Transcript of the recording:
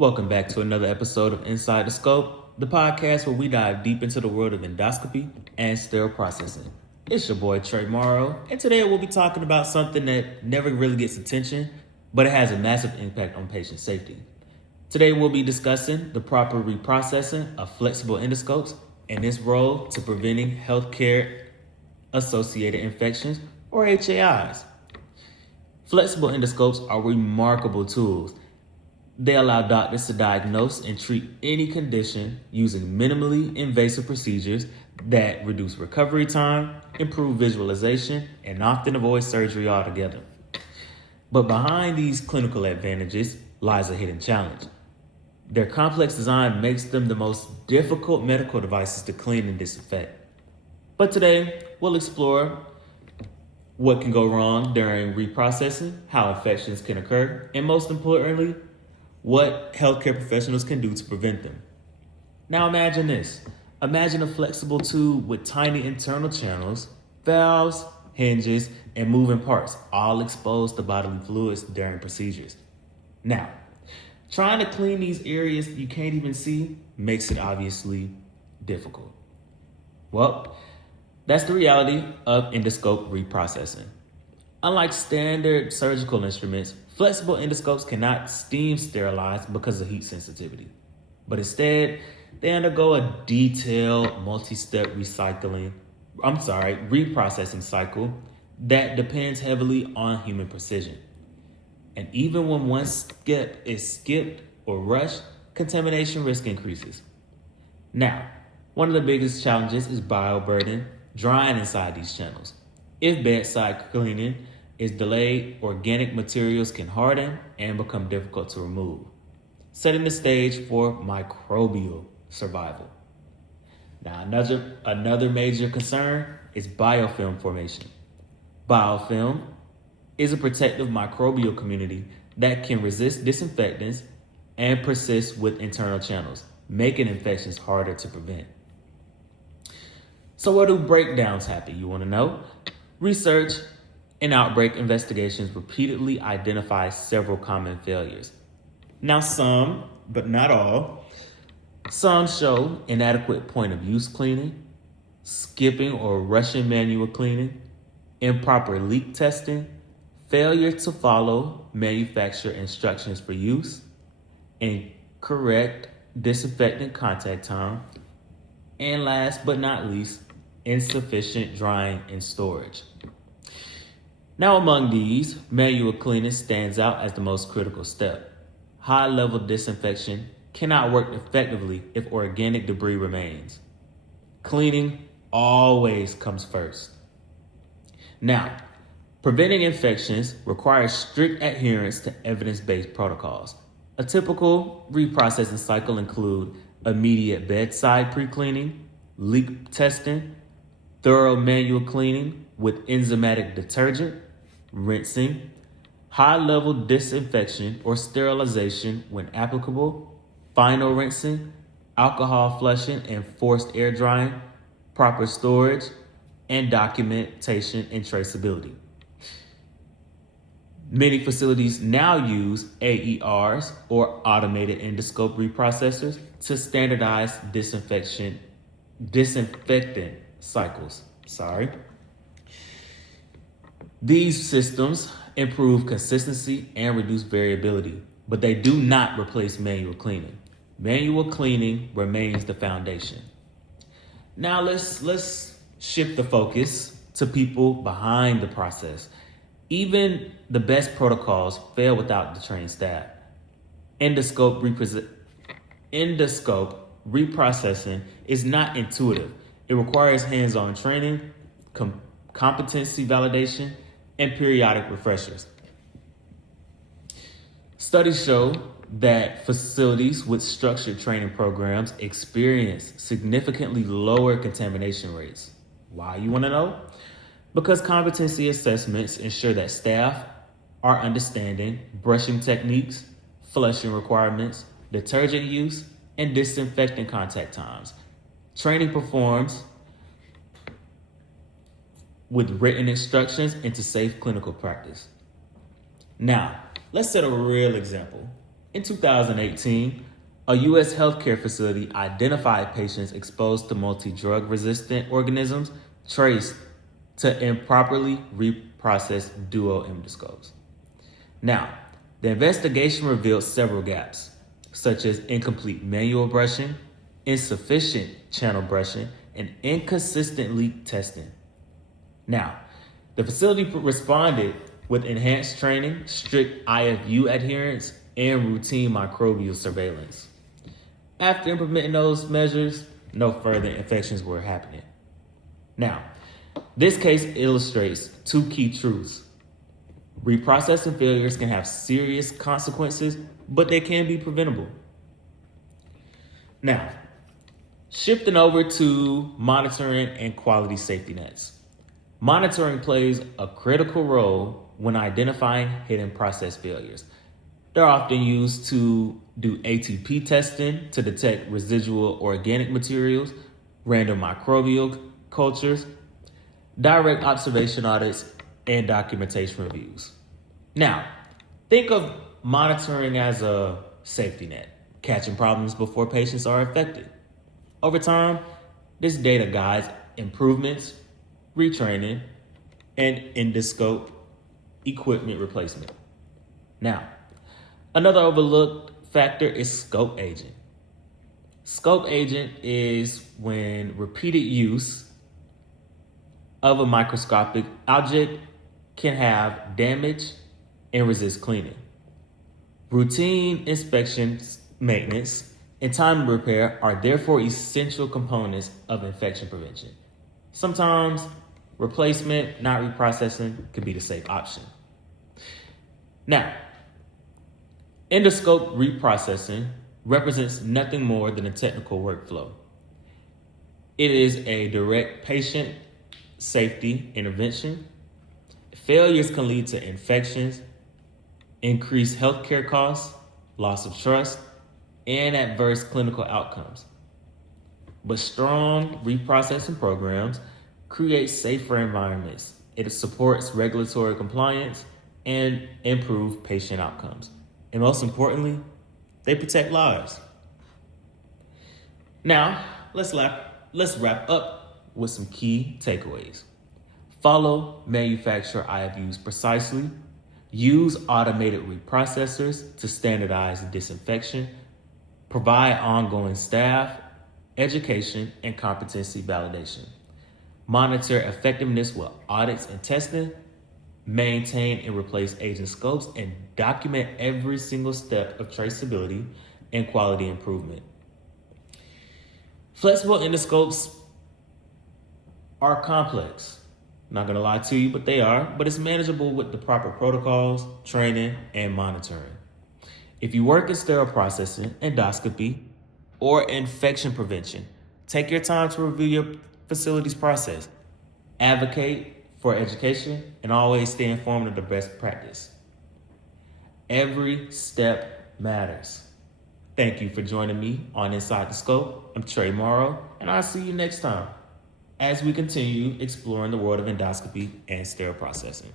Welcome back to another episode of Inside the Scope, the podcast where we dive deep into the world of endoscopy and sterile processing. It's your boy Trey Morrow, and today we'll be talking about something that never really gets attention, but it has a massive impact on patient safety. Today we'll be discussing the proper reprocessing of flexible endoscopes and its role to preventing healthcare associated infections, or HAIs. Flexible endoscopes are remarkable tools. They allow doctors to diagnose and treat any condition using minimally invasive procedures that reduce recovery time, improve visualization, and often avoid surgery altogether. But behind these clinical advantages lies a hidden challenge. Their complex design makes them the most difficult medical devices to clean and disinfect. But today, we'll explore what can go wrong during reprocessing, how infections can occur, and most importantly, what healthcare professionals can do to prevent them. Now imagine this. Imagine a flexible tube with tiny internal channels, valves, hinges, and moving parts, all exposed to bodily fluids during procedures. Now, trying to clean these areas you can't even see makes it obviously difficult. Well, that's the reality of endoscope reprocessing. Unlike standard surgical instruments, flexible endoscopes cannot steam sterilize because of heat sensitivity. But instead, they undergo a detailed multi-step reprocessing cycle that depends heavily on human precision. And even when one step is skipped or rushed, contamination risk increases. Now, one of the biggest challenges is bioburden drying inside these channels. If bedside cleaning is delayed, organic materials can harden and become difficult to remove, setting the stage for microbial survival. Now, another major concern is biofilm formation. Biofilm is a protective microbial community that can resist disinfectants and persist with internal channels, making infections harder to prevent. So where do breakdowns happen? You want to know? Research and outbreak investigations repeatedly identify several common failures. Now some, but not all, some show inadequate point of use cleaning, skipping or rushing manual cleaning, improper leak testing, failure to follow manufacturer instructions for use, incorrect disinfectant contact time, and last but not least, insufficient drying and storage. Now among these, manual cleaning stands out as the most critical step. High-level disinfection cannot work effectively if organic debris remains. Cleaning always comes first. Now, preventing infections requires strict adherence to evidence-based protocols. A typical reprocessing cycle includes immediate bedside pre-cleaning, leak testing, thorough manual cleaning with enzymatic detergent, rinsing, high-level disinfection or sterilization when applicable, final rinsing, alcohol flushing and forced air drying, proper storage, and documentation and traceability. Many facilities now use AERs or automated endoscope reprocessors to standardize disinfectant cycles. These systems improve consistency and reduce variability, but they do not replace manual cleaning. Manual cleaning remains the foundation. Now let's shift the focus to people behind the process. Even the best protocols fail without the trained staff. Endoscope reprocessing is not intuitive. It requires hands-on training, competency validation, and periodic refreshers. Studies show that facilities with structured training programs experience significantly lower contamination rates. Why, you want to know? Because competency assessments ensure that staff are understanding brushing techniques, flushing requirements, detergent use, and disinfectant contact times. Training performs with written instructions into safe clinical practice. Now, let's set a real example. In 2018, a U.S. healthcare facility identified patients exposed to multi-drug resistant organisms traced to improperly reprocessed duo endoscopes. Now, the investigation revealed several gaps, such as incomplete manual brushing, insufficient channel brushing, and inconsistently testing. Now, the facility responded with enhanced training, strict IFU adherence, and routine microbial surveillance. After implementing those measures, no further infections were happening. Now, this case illustrates two key truths. Reprocessing failures can have serious consequences, but they can be preventable. Now, shifting over to monitoring and quality safety nets. Monitoring plays a critical role when identifying hidden process failures. They're often used to do ATP testing to detect residual organic materials, random microbial cultures, direct observation audits, and documentation reviews. Now, think of monitoring as a safety net, catching problems before patients are affected. Over time, this data guides improvements, retraining, and endoscope equipment replacement. Now, another overlooked factor is scope aging. Scope aging is when repeated use of a microscopic object can have damage and resist cleaning. Routine inspections, maintenance, and time repair are therefore essential components of infection prevention. Sometimes replacement, not reprocessing, could be the safe option. Now, endoscope reprocessing represents nothing more than a technical workflow. It is a direct patient safety intervention. Failures can lead to infections, increased healthcare costs, loss of trust, and adverse clinical outcomes. But strong reprocessing programs create safer environments. It supports regulatory compliance and improve patient outcomes. And most importantly, they protect lives. Now, let's wrap up with some key takeaways. Follow manufacturer IFUs precisely. Use automated reprocessors to standardize disinfection. Provide ongoing staff, education, and competency validation. Monitor effectiveness with audits and testing. Maintain and replace aging scopes, and document every single step of traceability and quality improvement. Flexible endoscopes are complex. Not gonna lie to you, but they are. But it's manageable with the proper protocols, training, and monitoring. If you work in sterile processing, endoscopy, or infection prevention, take your time to review your facility's process. Advocate for education and always stay informed of the best practice. Every step matters. Thank you for joining me on Inside the Scope. I'm Trey Morrow, and I'll see you next time as we continue exploring the world of endoscopy and sterile processing.